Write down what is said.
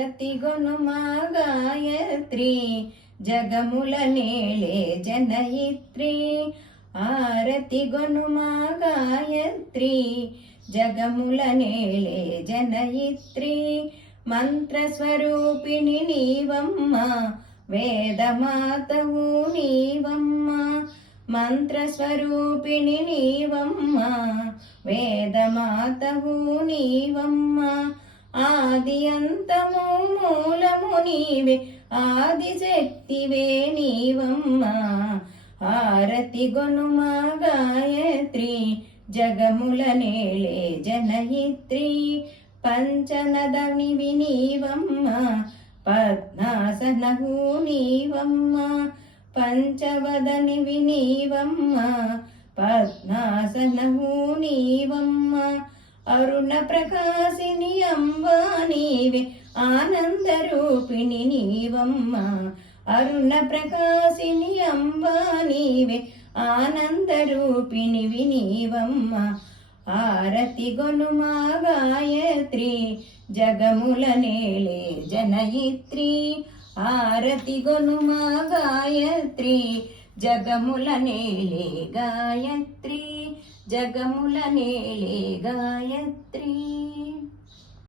ఆరతి గొనుమా గాయత్రి జగముల నేలే జనయిత్రి ఆరతి గొనుమా గాయత్రి జగముల నేలే జనయిత్రి మంత్రస్వరూపిణి నీవమ్మ వేదమాతవు నీవమ్మ మంత్రస్వరూపిణి నీవమ్మ వేదమాతవు నీవమ్మ ఆది అంతము మూలము నీవే ఆదిశక్తివే నీవమ్మ ఆరతి గొనుమా గాయత్రి జగముల నేలే జనయిత్రి పంచనదనివి నీవమ్మ పద్మాసనవు నీవమ్మ పంచవదనివి నీవమ్మ పద్మాసనవు నీవమ్మ అరుణ ప్రకాశిని అంబా నీవే ఆనందరూపిణి నీవమ్మ అరుణ ప్రకాశిని అంబా నీవే ఆనందరూపిణివి నీవమ్మ ఆరతి గొనుమా గాయత్రి జగముల నేలే జనయిత్రి ఆరతి గొనుమా గాయత్రి జగముల నేలే గాయత్రి జగముల నేలే గాయత్రి